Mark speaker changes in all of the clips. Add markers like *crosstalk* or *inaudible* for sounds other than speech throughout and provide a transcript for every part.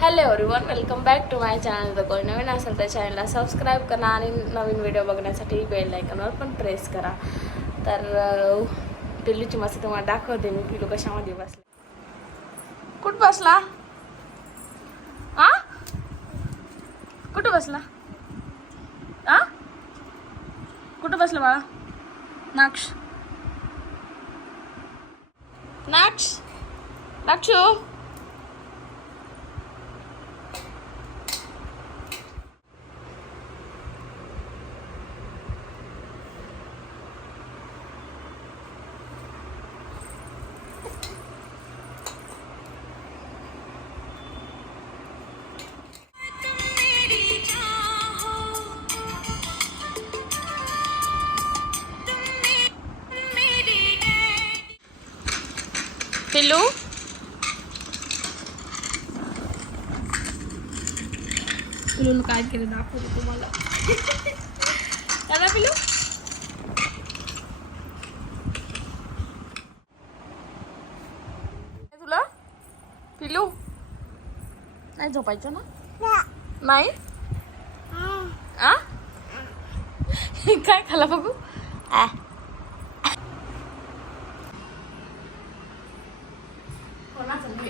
Speaker 1: Hello everyone welcome back to my channel जर कोणी नवीन असेल तर चॅनलला सबस्क्राईब करा आणि नवीन व्हिडिओ बघण्यासाठी बेल आयकॉनवर पण प्रेस करा. तर पिल्लूची मस्ती तुम्हाला दाखवते मी पिल्लू कशामध्ये बसला? कुठं बसला? आ? कुठं बसला? आ? कुठं बसला बाळा? नाक्ष. नाक्ष? नाक्षू? पिल्लू? पिल्लून काय केलं दाखवतो तुम्हाला? दादा पिल्लू. काय तुला? पिल्लू? नाही झोपायचं ना? नाही? आ? *laughs* काय खाला बघू? आ कोणाचं नाही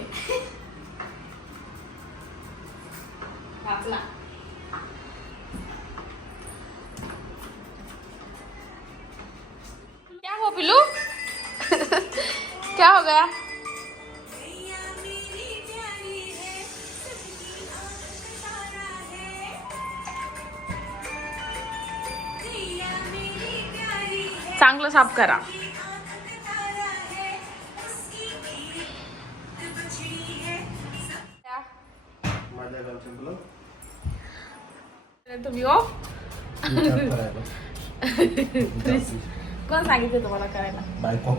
Speaker 1: वाचला क्या हो पिलू क्या हो गया? चांगलं साफ करा. तुम्ही हो. कोण सांगितलं तुम्हाला करायला?
Speaker 2: बायको.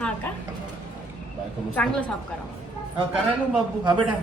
Speaker 1: हा का?
Speaker 2: बायको
Speaker 1: चांगलं साफ करा.
Speaker 2: करायला बाबू. हा बेटा.